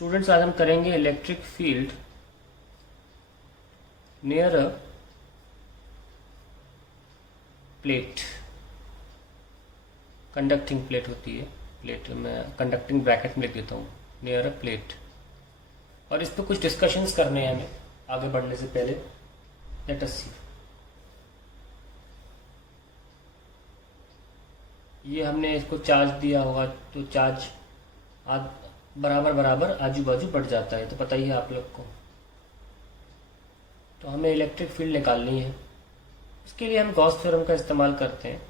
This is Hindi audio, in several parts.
स्टूडेंट्स, आज हम करेंगे electric field near a plate. Conducting plate होती है, प्लेट में कंडक्टिंग ब्रैकेट में लिख देता हूँ, नियर अ प्लेट। और इस पर कुछ डिस्कशंस करने हैं हमें आगे बढ़ने से पहले। लेट अस सी। ये हमने इसको चार्ज दिया होगा तो चार्ज बराबर बराबर आजू बाजू बढ़ जाता है, तो पता ही है आप लोग को। तो हमें इलेक्ट्रिक फील्ड निकालनी है, उसके लिए हम गॉस थ्योरम का इस्तेमाल करते हैं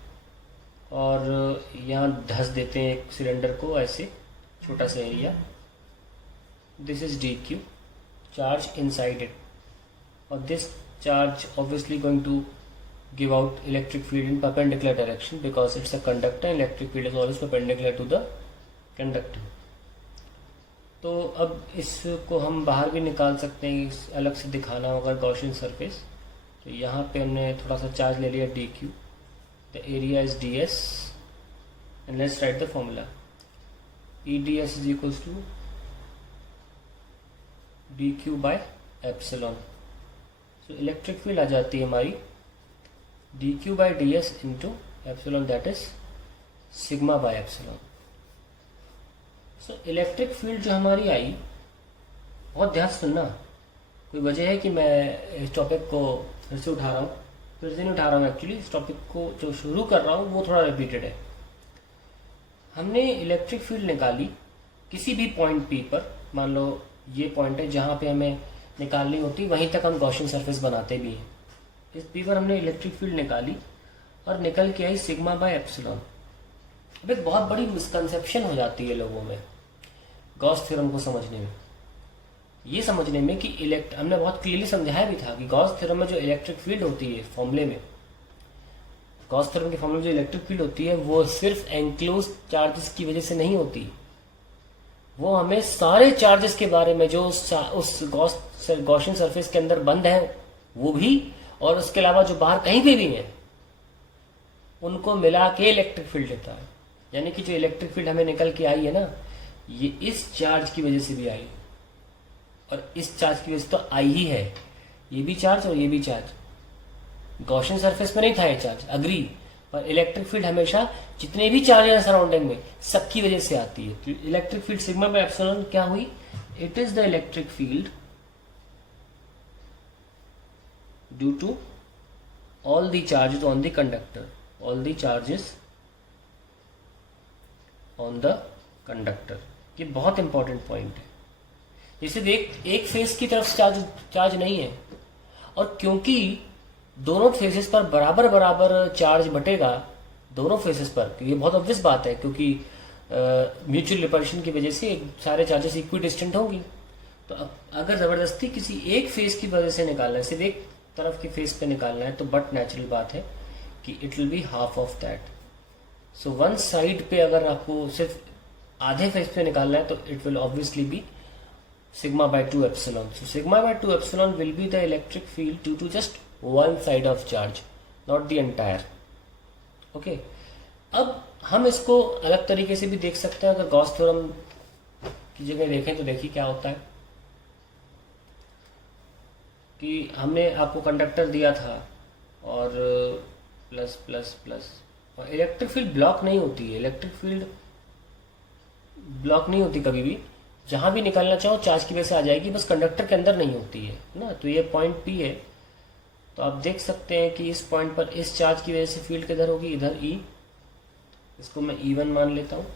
और यहाँ धस देते हैं एक सिलेंडर को ऐसे, छोटा सा area. This is D Q, charge inside it, और this charge obviously going to give out electric field in perpendicular direction because it's a conductor. Electric field is always perpendicular to the conductor. तो अब इसको हम बाहर भी निकाल सकते हैं, अलग से दिखाना होगा गॉसियन सरफेस। तो यहाँ पे हमने थोड़ा सा चार्ज ले लिया D Q, the area is D S, and let's write the formula. E D S is equals to D Q by epsilon. So electric field आ जाती है हमारी D Q by D S into epsilon, that is sigma by epsilon. So electric field जो हमारी आई, बहुत ध्यान सुनना, कोई वजह है कि मैं इस टॉपिक को फिर से उठा रहा हूँ, फिर से नहीं उठा रहा हूँ एक्चुअली, इस टॉपिक को जो शुरू कर रहा हूँ वो थोड़ा रिपीटेड है। हमने इलेक्ट्रिक फील्ड निकाली किसी भी पॉइंट पी पर, मान लो ये पॉइंट है जहाँ पे हमें निकालनी होती, वहीं तक हम गॉसियन सरफेस बनाते भी हैं। इस पी पर हमने इलेक्ट्रिक फील्ड निकाली और निकल के आई सिग्मा बाय एप्सिलॉन। अब एक बहुत बड़ी मिसकंसेप्शन हो जाती है लोगों में गॉस थ्योरम को समझने में, ये समझने में कि हमने बहुत क्लियरली समझाया भी था कि गॉस थ्योरम में जो इलेक्ट्रिक फील्ड होती है फॉर्मूले में, गॉस थ्योरम के फॉर्मूले में जो इलेक्ट्रिक फील्ड होती है वो सिर्फ एंक्लोज चार्जेस की वजह से नहीं होती, वो हमें सारे चार्जेस के बारे में जो उस गॉसियन सरफेस के अंदर बंद है वो भी, और उसके अलावा जो बाहर कहीं पे भी है, उनको मिला के इलेक्ट्रिक फील्ड देता है। यानी कि जो इलेक्ट्रिक फील्ड हमें निकल के आई है ना, ये इस चार्ज की वजह से भी आई, और इस चार्ज की वजह से तो आई ही है, ये भी चार्ज और ये भी चार्ज। गॉसियन सरफेस में नहीं था ये चार्ज, अग्री, पर इलेक्ट्रिक फील्ड हमेशा जितने भी चार्ज है सराउंडिंग में सबकी वजह से आती है। तो electric field sigma by epsilon क्या हुई? It is the electric field due to all the charges on the conductor, all the charges on the conductor। ये बहुत इंपॉर्टेंट पॉइंट है। जैसे देख, एक फेस की तरफ चार्ज नहीं है, और क्योंकि दोनों फेसेस पर बराबर बराबर चार्ज बटेगा, दोनों फेसेस पर, ये बहुत ऑब्वियस बात है, क्योंकि म्यूचुअल रिपल्शन की वजह से सारे चार्जेस इक्वी डिस्टेंट होंगी। तो अगर जबरदस्ती किसी एक फेस की वजह से निकालना है, सिर्फ एक तरफ की फेस पे निकालना है, तो बट नेचुरल बात है कि it will be half of that. So one side पे अगर आपको सिर्फ आधे फेस पे निकालना है तो it will obviously be sigma by 2 epsilon. So sigma by 2 epsilon will be the electric field due to just one side of charge, not the entire. Okay, अब हम इसको अलग तरीके से भी देख सकते हैं। अगर गॉस थ्योरम की जगह देखें तो देखिए क्या होता है कि हमने आपको कंडक्टर दिया था और प्लस प्लस प्लस, और इलेक्ट्रिक फील्ड ब्लॉक नहीं होती है, इलेक्ट्रिक फील्ड ब्लॉक नहीं होती कभी भी, जहां भी निकालना चाहो चार्ज की वजह से आ जाएगी, बस कंडक्टर के अंदर नहीं होती है ना। तो ये पॉइंट पी है, तो आप देख सकते हैं कि इस पॉइंट पर इस चार्ज की वजह से फील्ड किधर होगी, इधर ई, इसको मैं E1 मान लेता हूँ।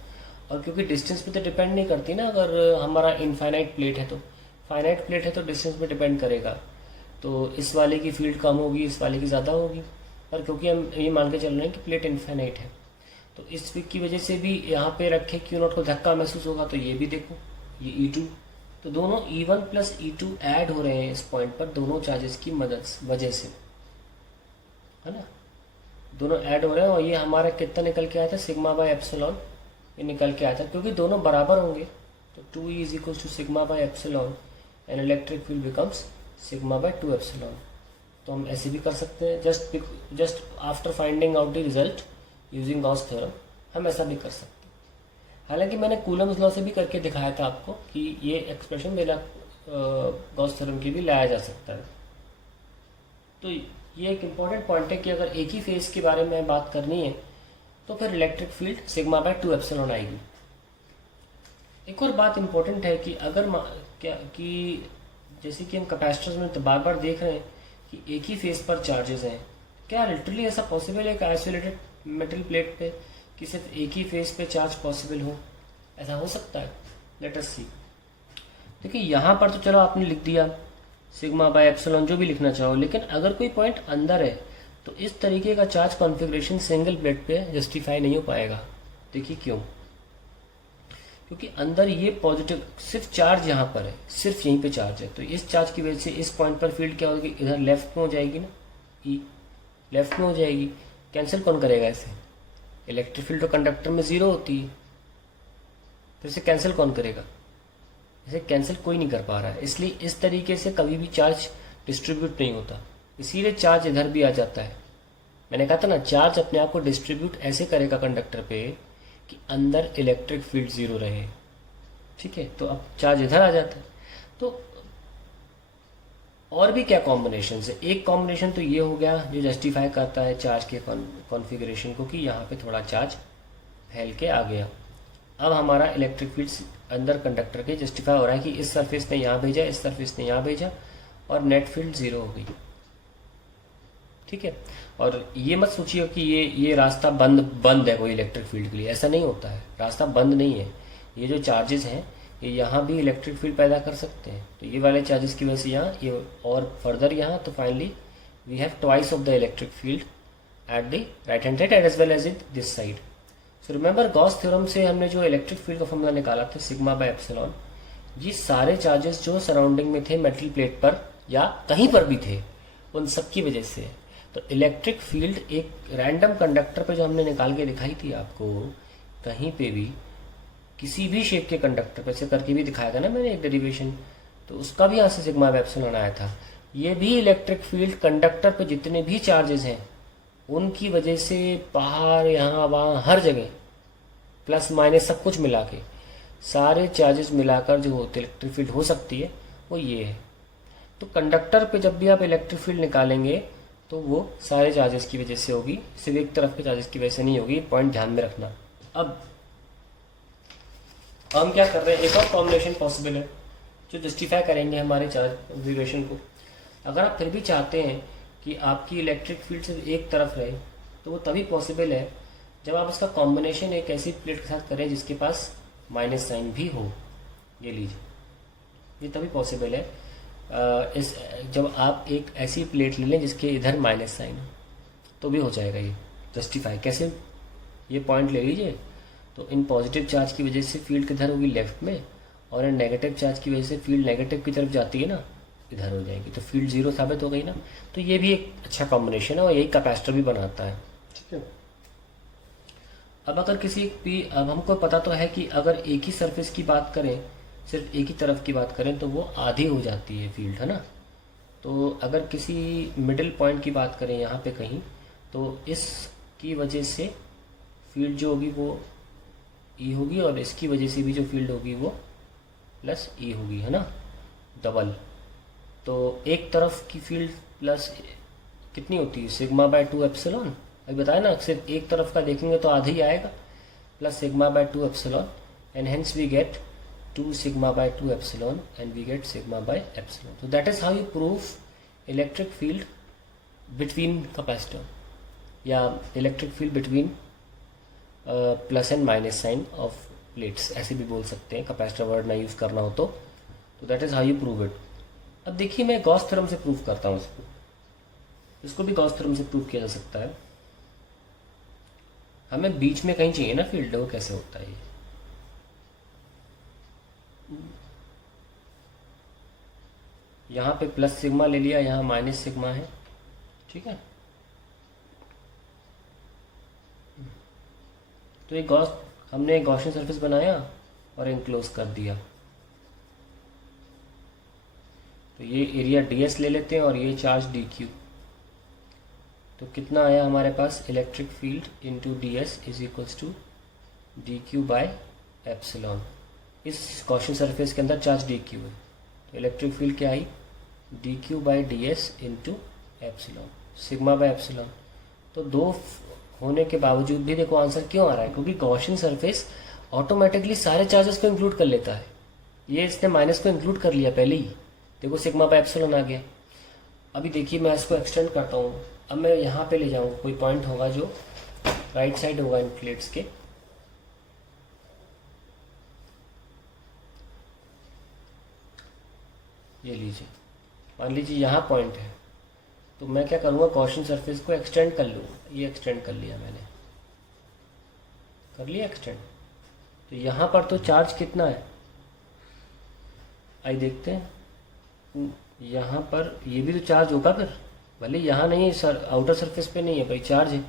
और क्योंकि डिस्टेंस पे तो डिपेंड नहीं करती ना, अगर हमारा इनफाइनाइट प्लेट है तो, फाइनाइट प्लेट है तो डिस्टेंस पे डिपेंड करेगा, तो इस वाले की फील्ड कम होगी, इस वाले की ज़्यादा होगी। पर क्योंकि हम ये मान के चल रहे हैं कि प्लेट इनफाइनाइट है, तो इस की वजह से भी यहाँ पे रखे क्यू नॉट को धक्का महसूस होगा। तो ये भी देखो, ये E2, तो दोनों E1 प्लस E2 ऐड हो रहे हैं इस पॉइंट पर, दोनों चार्जेस की वजह से, है ना, दोनों ऐड हो रहे हैं। और ये हमारा कितना निकल के आया था, सिग्मा बाय एप्सिलॉन, ये निकल के आया था, क्योंकि दोनों बराबर होंगे। तो 2E is equal to sigma by epsilon and electric field becomes sigma by 2 epsilon. तो हम ऐसे भी कर सकते हैं, just after finding out the result using Gauss theorem हम ऐसा भी कर सकते हैं। हालांकि मैंने कूलम्स लॉ से भी करके दिखाया था आपको कि ये एक्सप्रेशन बिना गॉस थ्योरम के भी लाया जा सकता है। तो ये एक इम्पॉर्टेंट पॉइंट है कि अगर एक ही फेज के बारे में बात करनी है तो फिर electric field sigma by 2 epsilon आएगी। एक और बात इम्पोर्टेंट है कि अगर क्या कि जैसे कि हम कैपेसिटर्स में तो बार बार देख रहे हैं कि एक ही फेज पर चार्जेस हैं, क्या लिटरली ऐसा पॉसिबल है कि आइसोलेटेड मेटल प्लेट पे कि सिर्फ एक ही फेज पे चार्ज पॉसिबल हो? ऐसा हो सकता है? लेट अस सी। देखिए यहाँ पर तो चलो आपने लिख दिया सिग्मा बाय एप्सिलॉन जो भी लिखना चाहो, लेकिन अगर कोई पॉइंट अंदर है तो इस तरीके का चार्ज कॉन्फ़िगरेशन सिंगल प्लेट पे जस्टिफाई नहीं हो पाएगा। देखिए क्यों? क्योंकि अंदर ये पॉजिटिव सिर्फ चार्ज यहाँ पर है, सिर्फ यहीं पे चार्ज है, तो इस चार्ज की वजह से इस पॉइंट पर फील्ड क्या होगी? इधर लेफ्ट में हो जाएगी ना, ई लेफ्ट में हो जाएगी। कैंसिल कौन करेगा इसे? इलेक्ट्रिक फील्ड तो कंडक्टर में जीरो होती है, तो इसे कैंसिल कौन करेगा? इसे कैंसिल कोई नहीं कर पा रहा है, इसलिए इस तरीके से कभी भी चार्ज डिस्ट्रीब्यूट नहीं होता, इसीलिए चार्ज इधर भी आ जाता है। मैंने कहा था ना, चार्ज अपने आप को डिस्ट्रीब्यूट ऐसे करेगा कंडक्टर पे कि अंदर इलेक्ट्रिक फील्ड जीरो रहे। ठीक है, तो अब चार्ज इधर आ जाता है। तो और भी क्या कॉम्बिनेशन है? एक कॉम्बिनेशन तो ये हो गया जो जस्टिफाई करता है चार्ज के कॉन्फ़िगरेशन को कि यहाँ पे थोड़ा चार्ज फैल के आ गया। अब हमारा इलेक्ट्रिक फील्ड अंदर कंडक्टर के जस्टिफाई हो रहा है कि इस सरफेस ने यहाँ भेजा, इस सरफेस ने यहाँ भेजा, और नेट फील्ड जीरो हो गई। ठीक है, और ये मत सोचिए कि ये रास्ता बंद है कोई इलेक्ट्रिक फील्ड के लिए, ऐसा नहीं होता है। रास्ता बंद नहीं है, ये जो चार्जेस हैं ये यहाँ भी इलेक्ट्रिक फील्ड पैदा कर सकते हैं। तो ये वाले चार्जेस की वजह से यहाँ ये और फर्दर यहाँ, तो finally we have twice of the electric field at the right hand side as well as in this side. So remember Gauss theorem से हमने जो इलेक्ट्रिक फील्ड का फॉर्मूला निकाला था सिग्मा बाय एप्सिलॉन, ये सारे चार्जेस जो सराउंडिंग में थे मेटल प्लेट पर या कहीं पर भी थे उन सब की वजह से। तो इलेक्ट्रिक फील्ड एक रैंडम कंडक्टर पे जो हमने निकाल के दिखाई थी आपको, कहीं पे भी किसी भी शेप के कंडक्टर पे से करके भी दिखाया था ना मैंने एक डेरिवेशन, तो उसका भी यहाँ से सिग्मा बाय एप्सिलॉन आया था। ये भी इलेक्ट्रिक फील्ड कंडक्टर पे जितने भी चार्जेस हैं उनकी वजह से बाहर यहाँ वहाँ हर जगह प्लस माइनस सब कुछ मिला के सारे चार्जेस मिलाकर जो होते इलेक्ट्रिक फील्ड हो सकती है वो ये है। तो कंडक्टर पे जब भी आप इलेक्ट्रिक फील्ड निकालेंगे तो वो सारे चार्जेस की वजह से होगी, सिर्फ एक तरफ के चार्जेस की वजह से नहीं होगी। पॉइंट ध्यान में रखना। अब हम क्या कर रहे हैं, एक और कॉम्बिनेशन पॉसिबल है जो जस्टिफाई करेंगे हमारे चार्ज कॉन्फ़िगरेशन को। अगर आप फिर भी चाहते हैं कि आपकी इलेक्ट्रिक फील्ड सिर्फ एक तरफ रहे तो वो तभी पॉसिबल है जब आप इसका कॉम्बिनेशन एक ऐसी प्लेट के साथ करें जिसके पास माइनस साइन भी हो। ये लीजिए, ये तभी पॉसिबल है इस जब आप एक ऐसी प्लेट ले लें जिसके इधर माइनस साइन हो, तो भी हो जाएगा ये जस्टिफाई। कैसे? ये पॉइंट ले लीजिए, तो इन पॉजिटिव चार्ज की वजह से फील्ड किधर होगी? लेफ्ट में, और इन नेगेटिव चार्ज की वजह से फील्ड नेगेटिव की तरफ जाती है ना, इधर हो जाएगी, तो फील्ड जीरो साबित हो गई ना। तो ये भी एक अच्छा कॉम्बिनेशन है और यही कैपेसिटर भी बनाता है। ठीक है, अब अगर किसी भी, अब हमको पता तो है कि अगर एक ही सरफेस की बात करें, सिर्फ एक ही तरफ की बात करें तो वो आधी हो जाती है फील्ड, है ना। तो अगर किसी मिडिल पॉइंट की बात करें यहाँ पे कहीं, तो इसकी वजह से फील्ड जो होगी वो ई होगी, और इसकी वजह से भी जो फील्ड होगी वो प्लस ई होगी, है ना, डबल। तो एक तरफ की फील्ड प्लस कितनी होती है? Sigma by 2 epsilon. अभी बताया ना, सिर्फ एक तरफ का देखेंगे तो आधा ही आएगा, plus sigma by 2 epsilon, and hence we get 2 sigma by 2 epsilon, and we get sigma by epsilon. So that is how you prove electric field between capacitor, या electric field between plus and minus sign of plates, ऐसे भी बोल सकते हैं, कैपेसिटर वर्ड ना यूज करना हो तो that is how you prove it. अब देखिए मैं गॉस थ्योरम से प्रूव करता हूँ इसको भी गॉस थ्योरम से प्रूव किया जा सकता है। हमें बीच में कहीं चाहिए ना फील्ड, वो कैसे होता है? यहाँ पे प्लस सिग्मा ले लिया, यहाँ माइनस सिग्मा है। ठीक है, तो एक हमने एक गॉसियन सरफेस बनाया और इनक्लोज कर दिया। तो ये एरिया ds ले लेते हैं और ये चार्ज dq। तो कितना आया हमारे पास? Electric field into ds is equals to dq by epsilon. इस गॉसियन सरफेस के अंदर चार्ज डी क्यू है, तो इलेक्ट्रिक फील्ड क्या आई, D Q by D S into epsilon, sigma by epsilon. तो दो होने के बावजूद भी देखो आंसर क्यों आ रहा है, क्योंकि गॉसियन सरफेस ऑटोमेटिकली सारे चार्जेस को इंक्लूड कर लेता है। ये इसने माइनस को इंक्लूड कर लिया पहले ही, देखो सिग्मा बाई एप्सिलॉन आ गया। अभी देखिए मैं इसको एक्सटेंड करता हूँ, अब मैं यहाँ पे ले जाऊँगा, कोई पॉइंट होगा जो राइट साइड होगा इन प्लेट्स के, ये लीजिए, मान लीजिए यहाँ पॉइंट है, तो मैं क्या करूँगा, गॉसियन सरफेस को एक्सटेंड कर लूँगा। ये एक्सटेंड कर लिया मैंने, कर लिया एक्सटेंड। तो यहाँ पर तो चार्ज कितना है, आइए देखते हैं। यहाँ पर ये भी तो चार्ज होगा फिर, भले यहाँ नहीं है सर, आउटर सरफेस पे नहीं है भाई, चार्ज है।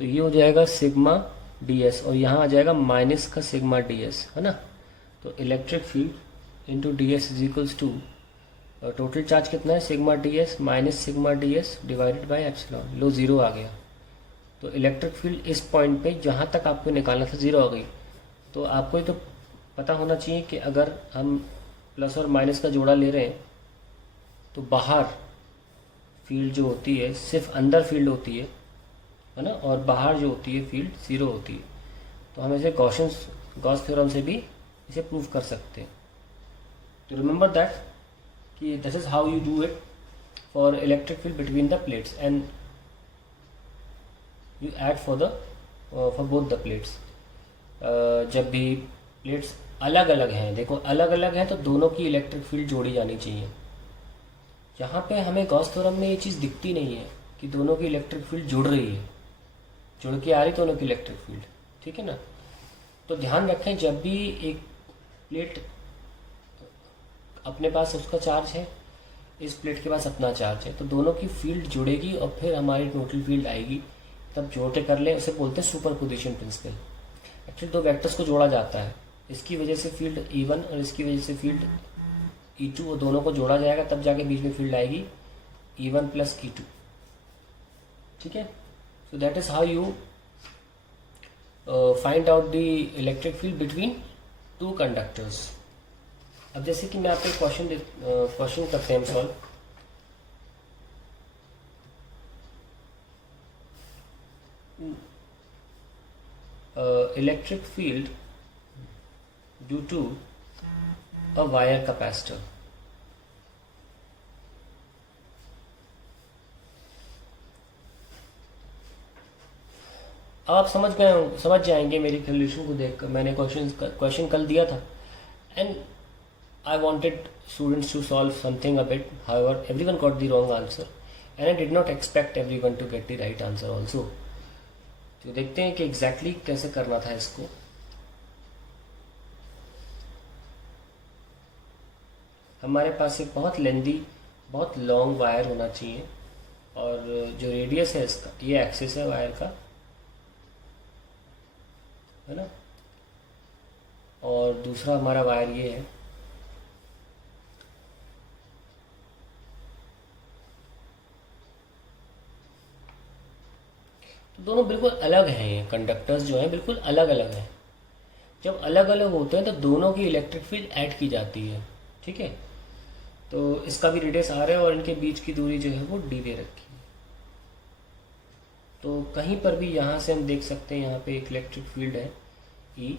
तो ये हो जाएगा सिग्मा डी एस, और यहाँ आ जाएगा माइनस का सिग्मा डी एस, है ना। तो electric field into D S is equals to, total charge कितना है, sigma D S minus sigma D S divided by epsilon. लो जीरो आ गया। तो इलेक्ट्रिक फील्ड इस पॉइंट पे जहाँ तक आपको निकालना था जीरो आ गई। तो आपको ये तो पता होना चाहिए कि अगर हम प्लस और माइनस का जोड़ा ले रहे हैं तो बाहर फील्ड जो होती है सिर्फ अंदर फील्ड होती है ना, और बाहर जो होती है फील्ड जीरो होती है। तो हम इसे गॉस थ्योरम से भी इसे प्रूव कर सकते हैं। तो रिमेंबर दैट कि this is how you do it for electric field between the plates and you add for both the plates. जब भी प्लेट्स अलग अलग हैं, देखो अलग अलग हैं तो दोनों की इलेक्ट्रिक फील्ड जोड़ी जानी चाहिए। यहाँ पे हमें गॉस थ्योरम में ये चीज़ दिखती नहीं है कि दोनों की इलेक्ट्रिक फील्ड जुड़ रही है, जुड़ के आ रही दोनों की इलेक्ट्रिक फील्ड, ठीक है ना। तो ध्यान रखें, जब भी एक प्लेट अपने पास उसका चार्ज है, इस प्लेट के पास अपना चार्ज है, तो दोनों की फील्ड जुड़ेगी और फिर हमारी टोटल फील्ड आएगी। तब जोड़े कर लें, उसे बोलते हैं सुपरपोजिशन प्रिंसिपल। एक्चुअली दो वेक्टर्स को जोड़ा जाता है, इसकी वजह से फील्ड E1 और इसकी वजह से फील्ड E2, वो दोनों को जोड़ा जाएगा तब जाके बीच में फील्ड आएगी E1 प्लस E2, ठीक है। So that is how you find out the electric field between two conductors. अब जैसे कि मैं आपको क्वेश्चन करते हैं solve. Electric field due to a wire capacitor. आप समझ जाएंगे मेरी सोल्यूशन को देखकर। मैंने क्वेश्चन कल दिया था and I wanted students to solve something a bit. However, everyone got the wrong answer, and I did not expect everyone to get the right answer also. तो देखते हैं कि exactly कैसे करना था इसको। हमारे पास एक बहुत लेंदी, बहुत लॉन्ग वायर होना चाहिए, और जो रेडियस है इसका, ये एक्सिस है वायर का, है ना, और दूसरा हमारा वायर ये है। तो दोनों बिल्कुल अलग हैं, ये कंडक्टर्स जो हैं बिल्कुल अलग अलग हैं। जब अलग अलग होते हैं तो दोनों की इलेक्ट्रिक फील्ड ऐड की जाती है, ठीक है। तो इसका भी रेडियस R है और इनके बीच की दूरी जो है वो d दे रखी है। तो कहीं पर भी यहाँ से हम देख सकते हैं, यहाँ पे एक इलेक्ट्रिक फील्ड है E,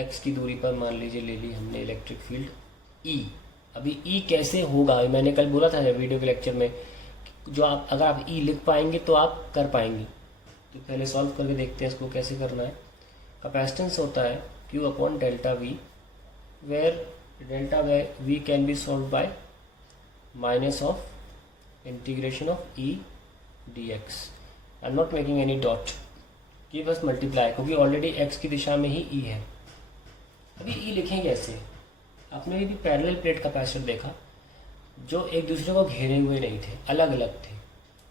x की दूरी पर मान लीजिए ले ली हमने इलेक्ट्रिक फील्ड E। अभी E कैसे होगा, मैंने कल बोला था वीडियो के लेक्चर में, जो आप अगर आप E लिख पाएंगे तो आप कर पाएंगे। तो पहले सॉल्व करके देखते हैं इसको कैसे करना है। कैपेसिटेंस होता है Q upon delta V, where delta V can be solve by minus of integration of E dx। I'm not making any dot, ये बस मल्टीप्लाई, क्योंकि ऑलरेडी x की दिशा में ही E है। अभी E लिखेंगे ऐसे। आपने भी पैरेलल प्लेट कैपेसिटर देखा जो एक दूसरे को घेरे हुए नहीं थे, अलग अलग थे,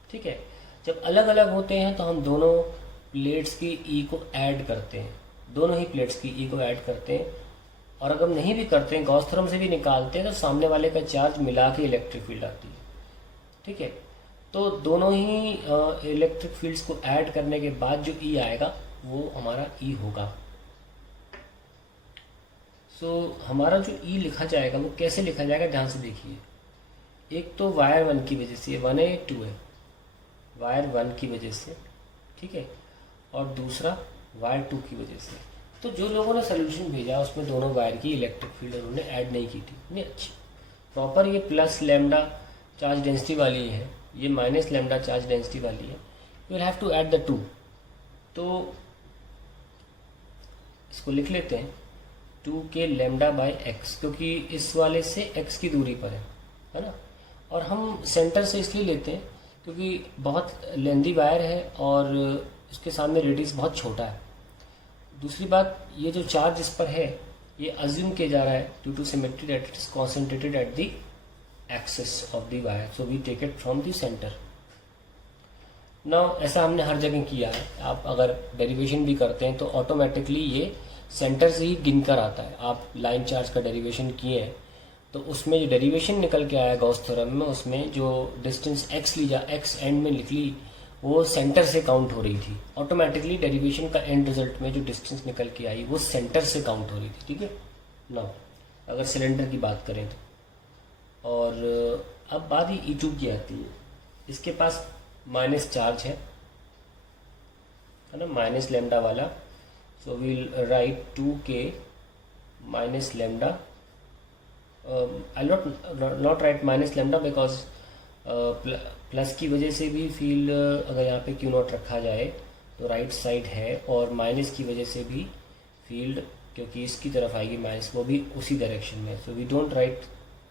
ठीक है। जब अलग अलग होते हैं तो हम दोनों प्लेट्स की E को ऐड करते हैं, दोनों ही प्लेट्स की E को ऐड करते हैं, और अगर नहीं भी करते हैं, गॉस थ्योरम से भी निकालते हैं, तो सामने वाले का चार्ज मिला के इलेक्ट्रिक फील्ड आती है, ठीक है। तो दोनों ही इलेक्ट्रिक फील्ड्स को ऐड करने के बाद जो E आएगा वो हमारा E होगा। हमारा जो ई लिखा जाएगा वो कैसे लिखा जाएगा, ध्यान से देखिए। एक तो वायर 1 की वजह से, ये 1 है ये 2 है, वायर 1 की वजह से, ठीक है, और दूसरा वायर 2 की वजह से। तो जो लोगों ने सोल्यूशन भेजा उसमें दोनों वायर की इलेक्ट्रिक फील्ड उन्होंने ऐड नहीं की थी, नहीं अच्छी प्रॉपर। ये प्लस लैम्डा चार्ज डेंसिटी वाली है, ये माइनस लैम्डा चार्ज डेंसिटी वाली है, you will have to add the two. तो इसको लिख लेते हैं 2k लैम्डा बाई एक्स, क्योंकि इस वाले से x की दूरी पर है ना। और हम सेंटर से इसलिए लेते हैं क्योंकि बहुत लेंदी वायर है और इसके सामने रेडियस बहुत छोटा है। दूसरी बात, ये जो चार्ज इस पर है ये अज्यूम किया जा रहा है due to symmetry that it is concentrated at the axis of the wire, so we take it from the centre. Now ऐसा हमने हर जगह किया है। आप अगर डेरिवेशन भी करते हैं तो ऑटोमेटिकली ये सेंटर से ही गिनकर आता है। आप लाइन चार्ज का डेरिवेशन किए हैं तो उसमें जो डेरिवेशन निकल के आया गॉस थ्योरम में, उसमें जो डिस्टेंस x ली जा x एंड में निकली वो सेंटर से काउंट हो रही थी। ऑटोमेटिकली डेरिवेशन का एंड रिजल्ट में जो डिस्टेंस निकल के आई वो सेंटर से काउंट हो रही थी, ठीक है। नाउ अगर सिलेंडर की बात करें तो, और अब बात ही E2 की आती है। इसके पास माइनस चार्ज है ना, माइनस लैम्डा वाला। So we'll write 2k minus lambda. I not write minus lambda because plus की वजह से भी फील्ड अगर यहाँ पे क्यू नॉट रखा जाए तो राइट साइड है, और माइनस की वजह से भी फील्ड क्योंकि इसकी तरफ आएगी माइनस, वो भी उसी डायरेक्शन में। सो वी डोंट राइट,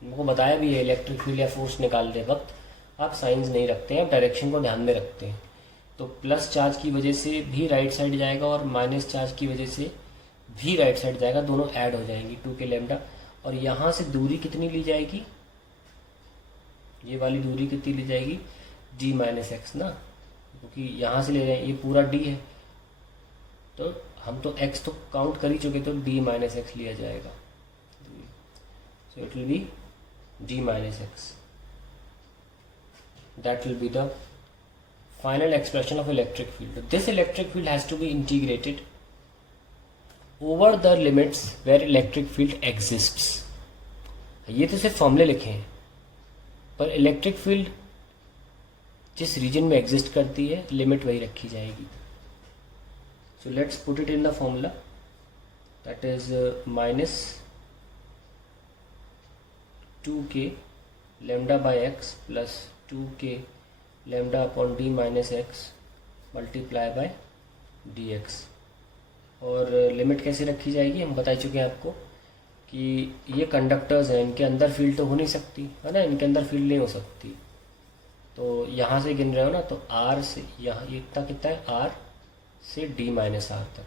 उनको बताया भी है इलेक्ट्रिक फील्ड या फोर्स निकालते वक्त आप साइंस नहीं रखते हैं, आप डायरेक्शन को ध्यान में रखते हैं। तो प्लस चार्ज की वजह से भी राइट साइड जाएगा और माइनस चार्ज की वजह से भी राइट साइड जाएगा, दोनों ऐड हो जाएंगी 2k लैम्डा। और यहाँ से दूरी कितनी ली जाएगी, ये वाली दूरी कितनी ली जाएगी, d माइनस एक्स ना, क्योंकि यहाँ से ले रहे हैं, ये पूरा d है तो हम तो x तो काउंट कर ही चुके, तो d माइनस एक्स लिया जाएगा। So it will be d minus x, that will be the final expression of electric field. This electric field has to be integrated over the limits where electric field exists. ये तो सिर्फ फॉर्मूले लिखे हैं, पर इलेक्ट्रिक फील्ड जिस रीजन में एग्जिस्ट करती है लिमिट वही रखी जाएगी। So let's put it in the formula, that is minus 2k lambda by x plus 2k lambda upon d minus x multiply by dx। और लिमिट कैसे रखी जाएगी हम बता चुके हैं आपको कि ये कंडक्टर्स हैं, इनके अंदर फील्ड तो हो नहीं सकती है ना, इनके अंदर फील्ड नहीं हो सकती। तो यहाँ से गिन रहे हो ना, तो r से यहाँ इतना कितना है, r से d माइनस आर तक,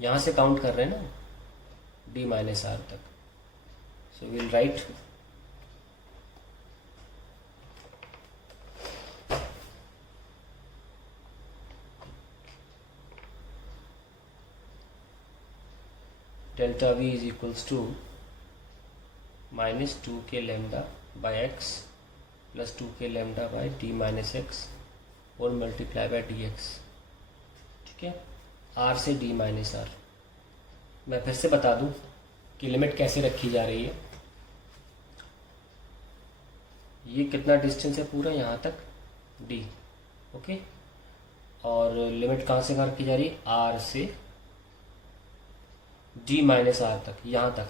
यहाँ से काउंट कर रहे हैं ना d माइनस आर तक। So will write delta v is equals to minus 2k lambda by x plus 2k lambda by d minus x और मल्टीप्लाई बाय dx, ठीक है, r से d माइनस आर। मैं फिर से बता दूं कि लिमिट कैसे रखी जा रही है। ये कितना डिस्टेंस है पूरा यहाँ तक d, ओके, और लिमिट कहाँ से रखी जा रही है, r से d माइनस आर तक, यहाँ तक।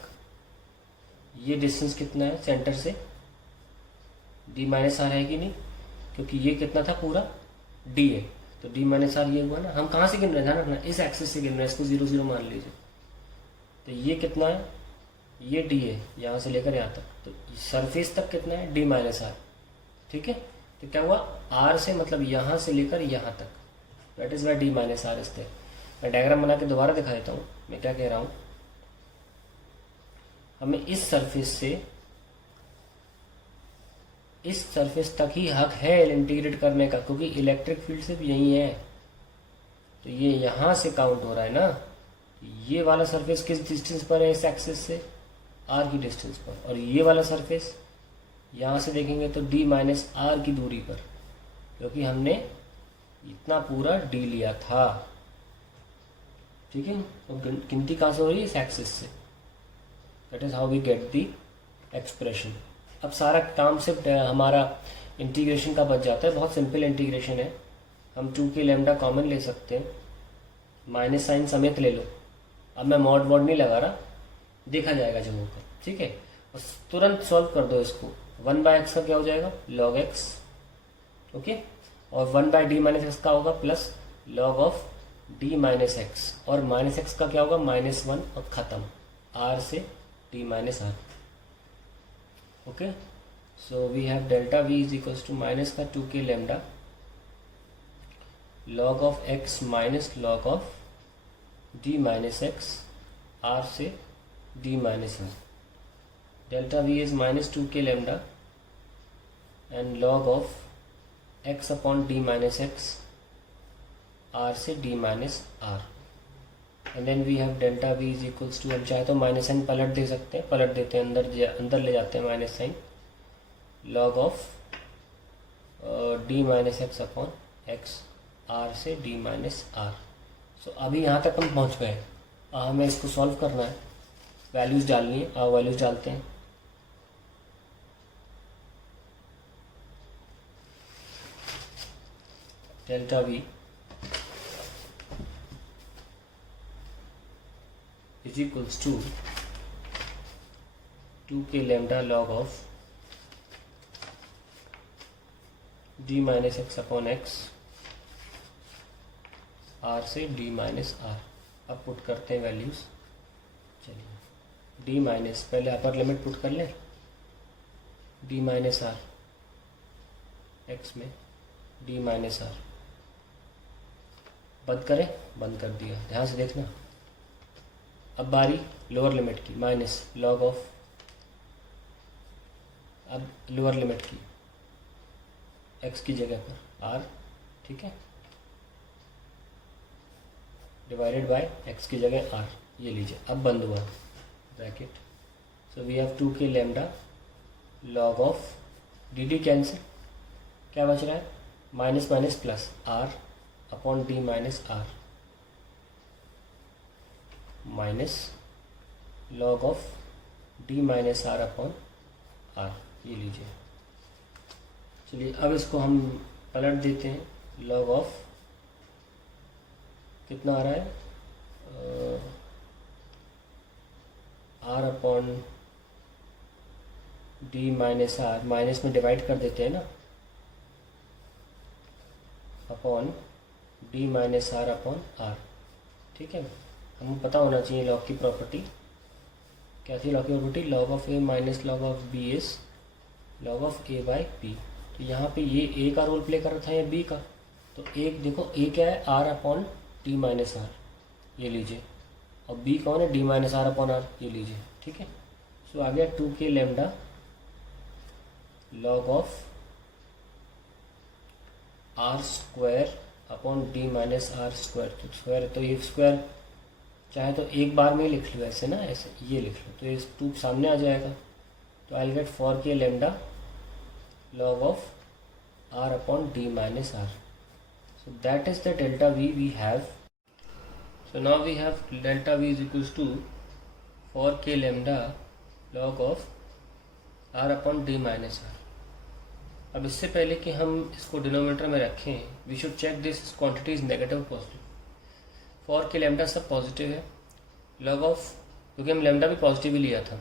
ये डिस्टेंस कितना है सेंटर से, d माइनस आर है कि नहीं, क्योंकि ये कितना था पूरा d है, तो d माइनस आर ये हुआ ना। हम कहाँ से गिन रहे हैं, ध्यान रखना, इस एक्सिस से गिन रहे हैं, इसको 0 0 मान लीजिए। तो ये कितना है, ये d है यहाँ से लेकर यहाँ तक, तो सरफेस तक कितना है d माइनस आर, ठीक है। तो क्या हुआ, r से मतलब यहाँ से लेकर यहाँ तक, that is Y d minus R is there. मैं डायग्राम बना के दोबारा दिखा देता हूँ मैं क्या कह रहा हूँ। हमें इस सरफेस से इस सरफेस तक ही हक है इंटीग्रेट करने का, क्योंकि इलेक्ट्रिक फील्ड सिर्फ यही है। तो ये यहाँ से काउंट हो रहा है ना, ये वाला सरफेस किस डिस्टेंस पर है इस एक्सिस से, r की डिस्टेंस पर, और ये वाला सरफेस यहाँ से देखेंगे तो d माइनस आर की दूरी पर, क्योंकि हमने इतना पूरा d लिया था, ठीक है। तो गिनती कहाँ से हो रही है? इस एक्सिस से। That is how we get the expression. अब सारा काम सिर्फ हमारा इंटीग्रेशन का बच जाता है। बहुत सिंपल इंटीग्रेशन है। हम 2k लैम्डा कॉमन ले सकते हैं, माइनस साइन समेत ले लो। अब मैं मॉड वॉड नहीं लगा रहा, देखा जाएगा जब होगा, ठीक है। बस तुरंत सॉल्व कर दो इसको। 1/x का क्या हो जाएगा? log x, okay. और 1/d माइनस एक्स का होगा plus log of d minus X, और माइनस एक्स का क्या होगा? -1, और ख़त्म r से d minus r, okay. So we have delta v is equals to minus का 2k lambda log of x minus log of d minus X, r से d minus r। Delta v is -2k lambda and log of x upon d minus X, r से d minus r। And then we have delta v is equals to, हम चाहे तो माइनस साइन पलट दे सकते हैं, पलट देते हैं, अंदर ले जाते हैं minus sign, log of d minus X upon X, r से d माइनस r। सो अभी यहाँ तक हम पहुँच गए। हमें इसको सॉल्व करना है, वैल्यूज़ डालनी है। वैल्यूज़ डालते हैं। Delta v is equals to 2k lambda log of d minus X upon X, r से d माइनस r। अब पुट करते हैं वैल्यूज़। चलिए d माइनस, पहले अपर लिमिट पुट कर लें, d माइनस r x में d माइनस r। बंद करें, बंद कर दिया, ध्यान से देखना। अब बारी लोअर लिमिट की, माइनस log ऑफ, अब लोअर लिमिट की x की जगह पर r, ठीक है, डिवाइडेड बाय x की जगह r, ये लीजिए। अब बंद हुआ bracket. So we have 2k lambda log of dd cancel, क्या बच रहा है? Minus minus plus r upon d minus r, minus log of d minus r upon r, ये लीजिए। चलिए अब इसको हम पलट देते हैं। log ऑफ कितना आ रहा है? r upon d minus r, minus में डिवाइड कर देते हैं ना, upon d minus r upon r, ठीक है। हमें पता होना चाहिए लॉग की प्रॉपर्टी क्या थी। लॉग की property log of a minus log of b is log of a by b। तो यहाँ पे ये a का रोल प्ले कर रहा था या b का? तो एक देखो, a क्या है? r upon d minus r, ये लीजिए। और b कौन है? d minus r upon r, ये लीजिए, ठीक है। सो आ गया 2k lambda log of r square upon d minus r square. तो स्क्वायर, तो ये स्क्वायर चाहे तो एक बार में ही लिख लो, ऐसे ना, ऐसे ये लिख लो, तो ये 2 सामने आ जाएगा। तो I get 4k lambda log of r upon d minus r। So that is the delta v we have. So now we have delta v is equals to 4k lambda log of r upon d minus r. अब इससे पहले कि हम इसको डिनोमिनेटर में रखें, we should check this quantity is negative positive. 4k lambda सब पॉजिटिव है, log ऑफ, क्योंकि हम लैम्डा भी पॉजिटिव ही लिया था,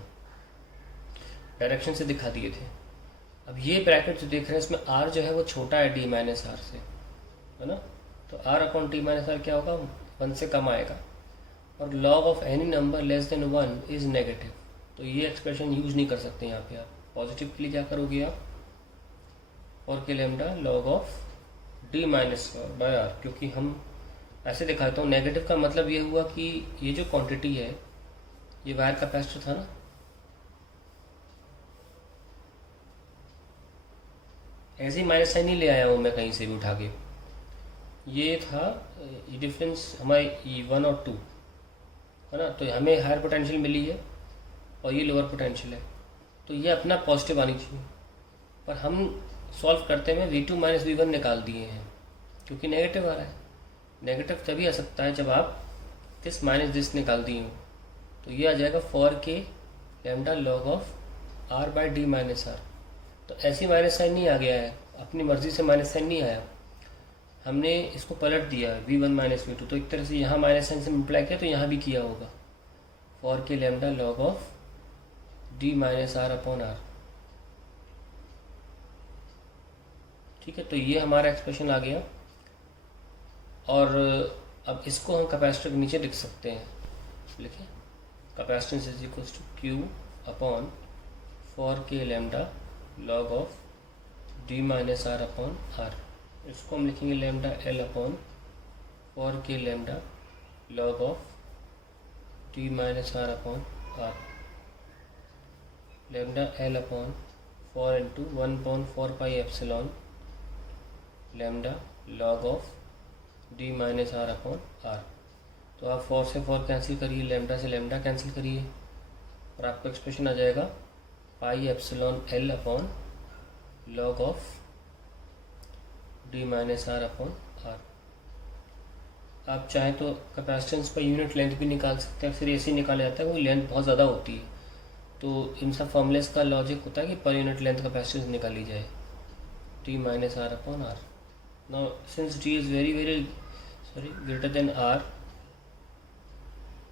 डायरेक्शन से दिखा दिए थे। अब ये ब्रैकेट जो देख रहे हैं इसमें r जो है वो छोटा है d माइनस r से, है ना। तो r upon d minus r क्या होगा? 1 से कम आएगा। और log of any number less than 1 is negative. तो ये एक्सप्रेशन यूज नहीं कर सकते यहाँ पे आप। पॉजिटिव के लिए क्या करोगे आप? 4k lambda log of d minus by r, क्योंकि हम ऐसे दिखाता हूँ। नेगेटिव का मतलब ये हुआ कि ये जो क्वांटिटी है, ये वायर कैपेसिटर था ना, ऐसे ही माइनस साइन नहीं ले आया हूँ मैं कहीं से भी उठा के। ये था, ये डिफरेंस हमारी 1 और 2 है ना। तो हमें हायर पोटेंशियल मिली है और ये लोअर पोटेंशियल है, तो ये अपना पॉजिटिव आनी चाहिए। पर हम सॉल्व करते में v2 माइनस v1 निकाल दिए हैं, क्योंकि नेगेटिव आ रहा है। नेगेटिव तभी आ सकता है जब आप दिस निकाल दी हूँ, तो ये आ जाएगा four K lambda log of R by D minus R. तो ऐसी माइनस साइन नहीं आ गया है, अपनी मर्जी से माइनस साइन नहीं आया, हमने इसको पलट दिया v1 माइनस v2। तो एक तरह से यहाँ माइनस साइन से मल्टीप्लाई किया तो यहाँ भी किया होगा, four K lambda log of D minus R upon R. ठीक है, तो ये हमारा एक्सप्रेशन आ गया। और अब इसको हम कैपेसिटर के नीचे लिख सकते हैं, लिखें capacitance is equal to Q upon four K lambda log of D minus R upon R. इसको हम लिखेंगे lambda L upon four K lambda log of D minus R upon R. Lambda L upon 4 into 1/4 pi epsilon lambda log of D minus R upon R. तो आप 4 से 4 कैंसिल करिए, लैम्डा से लैम्डा कैंसिल करिए, और आपको एक्सप्रेशन आ जाएगा pi epsilon L upon log of D minus R upon R. आप चाहें तो कैपेसिटेंस पर यूनिट लेंथ भी निकाल सकते हैं, फिर ऐसे ही निकाला जाता है, वो लेंथ बहुत ज़्यादा होती है। तो इन सब फॉर्मूलेस का लॉजिक होता है कि पर यूनिट लेंथ कैपेसिटेंस निकाली जाए, D minus R upon R. Now since D is very greater than R,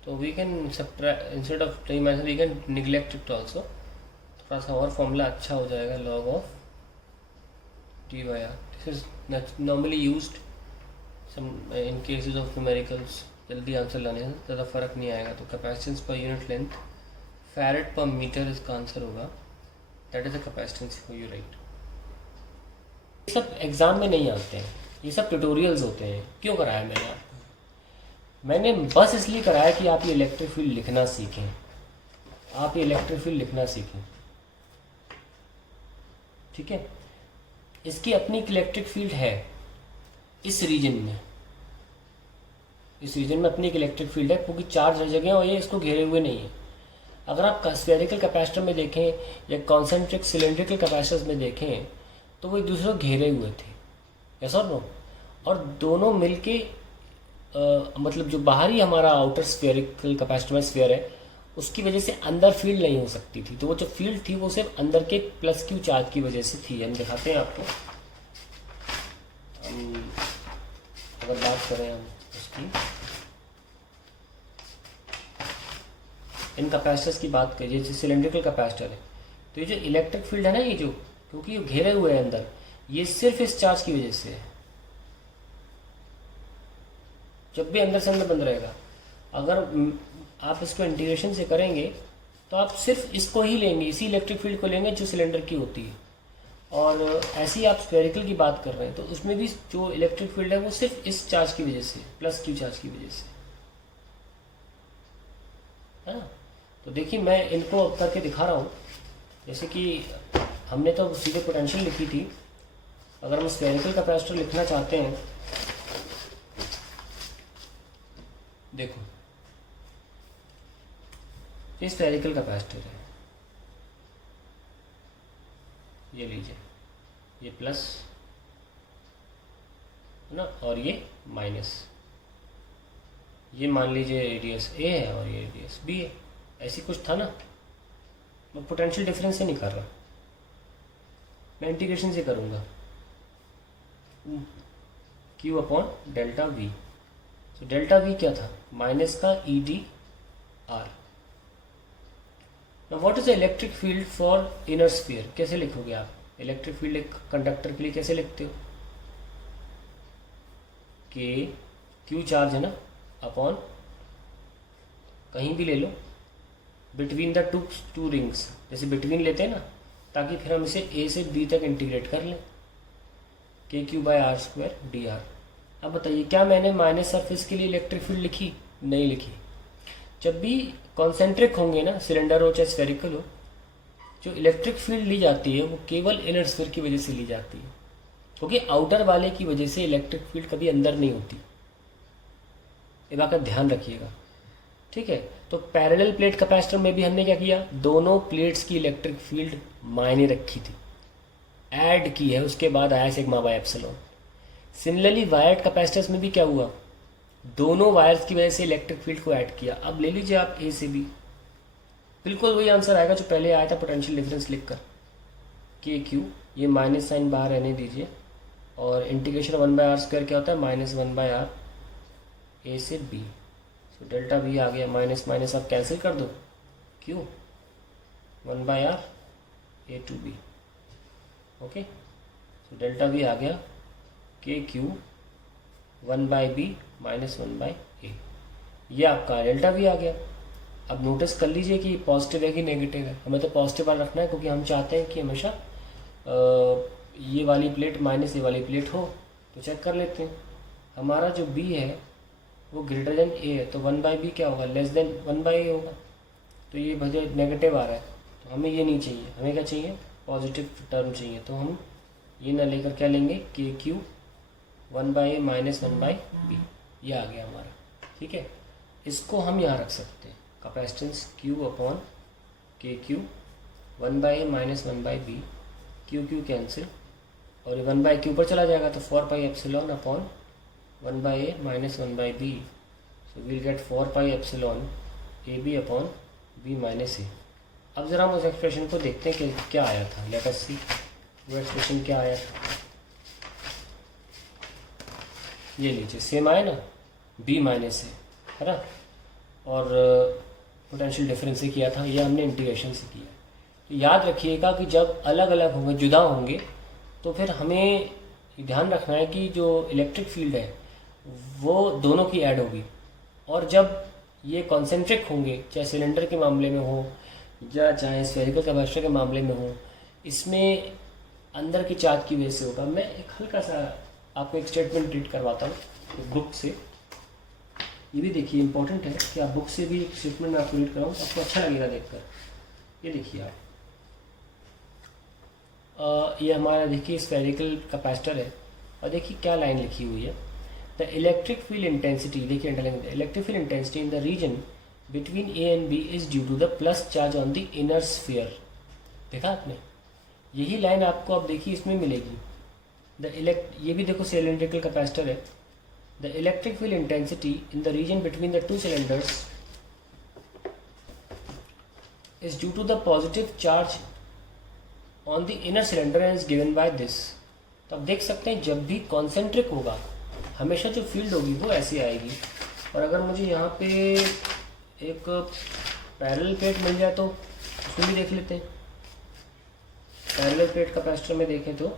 तो we can subtract instead of D minus we can neglect it also. थोड़ा सा और फॉर्मूला अच्छा हो जाएगा, log of D by R. This is normally used in cases of numericals, जल्दी आंसर लाने से ज़्यादा फर्क नहीं आएगा। तो कैपेसिटेंस पर यूनिट लेंथ फैरेड पर मीटर इसका आंसर होगा, that is the capacitance for you right. ये सब एग्जाम में नहीं आते हैं, ये सब ट्यूटोरियल्स होते हैं। क्यों कराया मैंने आपको? मैंने बस इसलिए कराया कि आप ये इलेक्ट्रिक फील्ड लिखना सीखें, आप ये इलेक्ट्रिक फील्ड लिखना सीखें। ठीक है, इसकी अपनी इलेक्ट्रिक फील्ड है इस रीजन में, इस रीजन में अपनी एक इलेक्ट्रिक फील्ड है, क्योंकि चार्ज हर जगह और ये इसको घेरे हुए नहीं है। अगर आप स्फेरिकल कैपेसिटर में देखें या कॉन्सेंट्रिक सिलेंड्रिकल कैपेसिटर्स में देखें तो वो एक दूसरे को घेरे हुए थे, यस और नो। और दोनों मिलके मतलब जो बाहरी हमारा आउटर स्फेरिकल कैपेसिटर में स्फेयर है, उसकी वजह से अंदर फील्ड नहीं हो सकती थी। तो वो जो फील्ड थी वो सिर्फ अंदर के प्लस क्यू चार्ज की वजह से थी। हम दिखाते हैं आपको, अगर बात करें हम उसकी, इन कैपेसिटर्स की बात करें, जैसे सिलेंड्रिकल कैपेसिटर है, तो ये जो इलेक्ट्रिक फील्ड है ना, ये जो क्योंकि ये घेरे हुए हैं अंदर, ये सिर्फ इस चार्ज की वजह से है। जब भी अंदर से अंदर बंद रहेगा, अगर आप इसको इंटीग्रेशन से करेंगे तो आप सिर्फ इसको ही लेंगे, इसी इलेक्ट्रिक फील्ड को लेंगे जो सिलेंडर की होती है। और ऐसे ही आप स्फेरिकल की बात कर रहे हैं तो उसमें भी जो इलेक्ट्रिक फील्ड है वो सिर्फ इस चार्ज की वजह से, प्लस क्यू चार्ज की वजह से, है ना। तो देखिए मैं इनको करके दिखा रहा हूँ, जैसे कि हमने तो सीधे पोटेंशियल लिखी थी, अगर हम स्फेरिकल कैपेसिटर लिखना चाहते हैं, देखो ये स्फेरिकल कैपेसिटर है, ये लीजिए, ये प्लस है ना और ये माइनस, ये मान लीजिए रेडियस ए है और ये रेडियस बी है, ऐसी कुछ था ना। मैं पोटेंशियल डिफरेंस से नहीं कर रहा, मैं इंटीग्रेशन से करूँगा, क्यू अपॉन डेल्टा वी। तो डेल्टा वी क्या था, माइनस का E D R. Now what is the electric field for inner sphere? कैसे लिखोगे आप इलेक्ट्रिक फील्ड एक कंडक्टर के लिए? कैसे लिखते हो? के क्यू चार्ज है ना अपॉन, कहीं भी ले लो, बिटवीन द टू रिंग्स, जैसे बिटवीन लेते हैं ना, ताकि फिर हम इसे ए से बी तक इंटीग्रेट कर लें, K Q by R square D R. अब बताइए क्या मैंने माइनस सरफेस के लिए इलेक्ट्रिक फील्ड लिखी? नहीं लिखी। जब भी कॉन्सेंट्रिक होंगे ना, सिलेंडर हो चाहे स्फेरिकल हो, जो इलेक्ट्रिक फील्ड ली जाती है वो केवल इनर स्फीयर की वजह से ली जाती है, क्योंकि आउटर वाले की वजह से इलेक्ट्रिक फील्ड कभी अंदर नहीं होती। ये बात का ध्यान रखिएगा, ठीक है। तो पैरेलल प्लेट कैपेसिटर में भी हमने क्या किया, दोनों प्लेट्स की इलेक्ट्रिक फील्ड मायने रखी थी, ऐड की है, उसके बाद आया sigma by epsilon. Similarly wired capacitors में भी क्या हुआ, दोनों वायर्स की वजह से इलेक्ट्रिक फील्ड को ऐड किया। अब ले लीजिए आप ए से बी, बिल्कुल वही आंसर आएगा जो पहले आया था पोटेंशियल डिफरेंस लिखकर, के क्यू, ये माइनस साइन बाहर रहने दीजिए, और इंटीग्रेशन 1/r² क्या होता है, -1/r ए से बी। सो डेल्टा वी आ गया, माइनस माइनस आप कैंसिल कर दो, Q 1/r A to B. Okay, so delta V आ गया के क्यू 1/b -1/a, ये आपका डेल्टा वी आ गया। अब नोटिस कर लीजिए कि पॉजिटिव है कि नेगेटिव है, हमें तो पॉजिटिव वाला रखना है क्योंकि हम चाहते हैं कि हमेशा ये वाली प्लेट माइनस ये वाली प्लेट हो। तो चेक कर लेते हैं, हमारा जो b है वो ग्रेटर देन a है, तो 1/b क्या होगा, लेस देन 1/a होगा। तो ये भले नेगेटिव आ रहा है तो हमें ये नहीं चाहिए, हमें क्या चाहिए, पॉजिटिव टर्म चाहिए। तो हम ये ना लेकर क्या लेंगे, के क्यू 1/a -1/b, ये आ गया हमारा। ठीक है, इसको हम यहाँ रख सकते हैं, capacitance Q upon K Q 1/a -1/b, Q Q cancel, और 1/q पर चला जाएगा तो 4πε upon 1/a -1/b। So we'll get 4πε ab upon b minus A. अब ज़रा हम उस एक्सप्रेशन को देखते हैं कि क्या आया था, लेट अस सी वो एक्सप्रेशन क्या आया था। ये लीजिए, सेम आया ना, b माइनस ए, है ना, और पोटेंशियल डिफरेंस से किया था, ये हमने इंटीग्रेशन से किया। तो याद रखिएगा कि जब अलग अलग होंगे, जुदा होंगे, तो फिर हमें ध्यान रखना है कि जो इलेक्ट्रिक फील्ड है वो दोनों की ऐड होगी। और जब ये कॉन्सेंट्रिक होंगे, चाहे सिलेंडर के मामले में हो या चाहे स्फेरिकल कैपेसिटर के मामले में हो, इसमें अंदर की चार्ज की वजह से होगा। मैं एक हल्का सा आपको एक स्टेटमेंट रीड करवाता हूँ बुक से, ये भी देखिए इंपॉर्टेंट है कि आप बुक से भी एक स्टेटमेंट में आपको रीड कराऊँ, आपको अच्छा लगेगा देखकर। ये देखिए आप, ये हमारा देखिए स्फेरिकल कैपेसिटर है, और देखिए क्या लाइन लिखी हुई है, द इलेक्ट्रिक फील्ड इंटेंसिटी, देखिए electric field intensity in the region between A and B is due to the plus charge on the inner sphere. देखा आपने, यही लाइन आपको अब देखिए इसमें मिलेगी। ये भी देखो सिलेंड्रिकल कैपेसिटर है, the electric field intensity in the region between the two cylinders is due to the positive charge on the inner cylinder and is given by this. तो आप देख सकते हैं जब भी कॉन्सेंट्रिक होगा हमेशा जो फील्ड होगी वो ऐसी आएगी। और अगर मुझे यहाँ पे एक पैरेलल प्लेट मिल जाए तो उसमें भी देख लेते हैं। पैरेलल प्लेट कैपेसिटर में देखें तो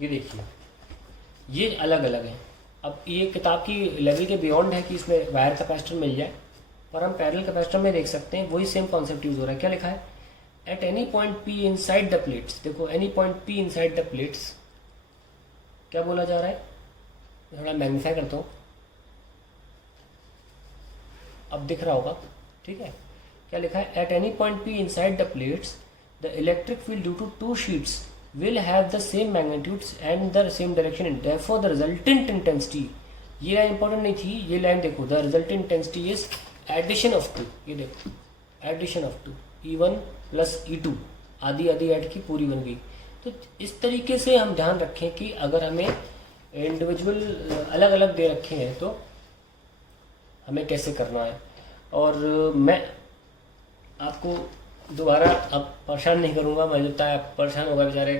ये देखिए, ये अलग अलग है। अब ये किताब की लेवल के बियॉन्ड है कि इसमें वायर कैपेसिटर मिल जाए, पर हम पैरेलल कैपेसिटर में देख सकते हैं वही सेम कॉन्सेप्ट यूज हो रहा है। क्या लिखा है, at any point P inside the plates. देखो any point P inside the plates क्या बोला जा रहा है, थोड़ा मैग्नीफाई करता हूँ, अब दिख रहा होगा। ठीक है, क्या लिखा है, at any point P inside the plates the electric field due to two sheets will have the same magnitudes and the same direction and therefore the resultant intensity, ये लाइन इंपॉर्टेंट नहीं थी, ये लाइन देखो, the resultant intensity is addition of two, ये देखो addition of two, E1 plus E2, आधी आधी ऐड की पूरी बन गई। तो इस तरीके से हम ध्यान रखें कि अगर हमें इंडिविजुअल अलग अलग दे रखे हैं तो हमें कैसे करना है। और मैं आपको दोबारा अब परेशान नहीं करूँगा, मुझे लगता है आप परेशान होगा बेचारे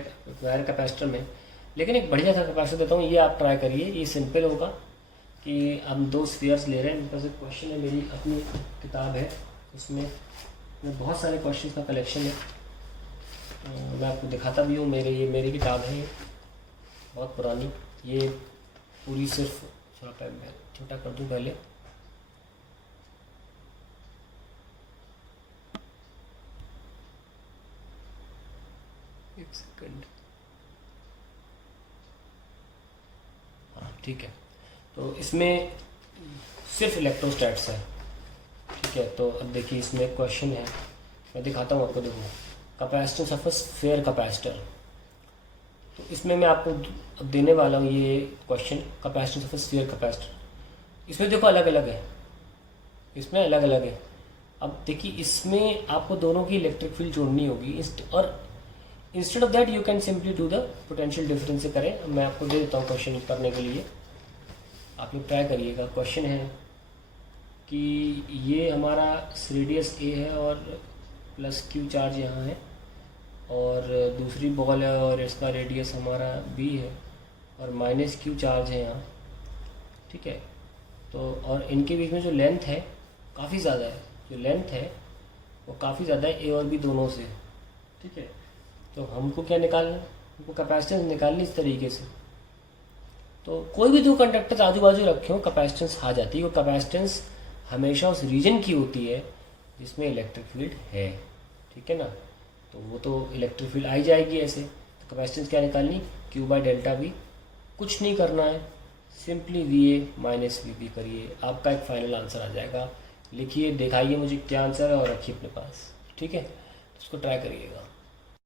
वायर कैपेसिटर में, लेकिन एक बढ़िया सा कैपेसिटर देता हूँ, ये आप ट्राई करिए। ये सिंपल होगा कि हम दो स्फीयर्स ले रहे हैं। मेरे पास एक क्वेश्चन है, मेरी अपनी किताब है, उसमें बहुत सारे क्वेश्चन का कलेक्शन है, मैं आपको दिखाता भी हूँ। मेरी किताब है, ये बहुत पुरानी, ये पूरी सिर्फ छोटा कर दूँ पहले। एक सेकंड, हाँ ठीक है। तो इसमें सिर्फ इलेक्ट्रोस्टैट्स है। ठीक है, तो अब देखिए इसमें क्वेश्चन है, मैं दिखाता हूँ आपको। देखो, capacitance of a sphere capacitor, तो इसमें मैं आपको अब देने वाला हूँ ये question, capacitance of a sphere capacitor. इसमें देखो अलग अलग है, इसमें अलग अलग है। अब देखिए इसमें आपको दोनों की इलेक्ट्रिक फील्ड जोड़नी होगी, और instead of that you can simply do the potential difference से करें। मैं आपको दे देता हूँ क्वेश्चन करने के लिए। आप लोग ट्राई करिएगा। क्वेश्चन है कि ये हमारा रेडियस ए है और प्लस क्यू चार्ज यहाँ है, और दूसरी बॉल है और इसका रेडियस हमारा बी है और माइनस क्यू चार्ज है यहाँ, ठीक है। तो और इनके बीच में जो लेंथ है काफ़ी ज़्यादा है, जो लेंथ है वो काफ़ी ज़्यादा है ए और बी दोनों से, ठीक है। तो हमको क्या निकालना, हमको कैपेसिटेंस निकालनी इस तरीके से। तो कोई भी दो कंडक्टर आजू बाजू रखे हो कैपेसिटेंस आ जाती है। वो कैपेसिटेंस हमेशा उस रीजन की होती है जिसमें इलेक्ट्रिक फील्ड है, ठीक है ना। तो वो तो इलेक्ट्रिक फील्ड आई जाएगी ऐसे। तो कैपेसिटेंस क्या निकालनी, क्यू बाई डेल्टा वी। कुछ नहीं करना है, simply V A minus V B करिए, आपका एक फाइनल आंसर आ जाएगा। लिखिए, दिखाइए मुझे क्या आंसर है और रखिए अपने पास, ठीक है। उसको ट्राई करिएगा।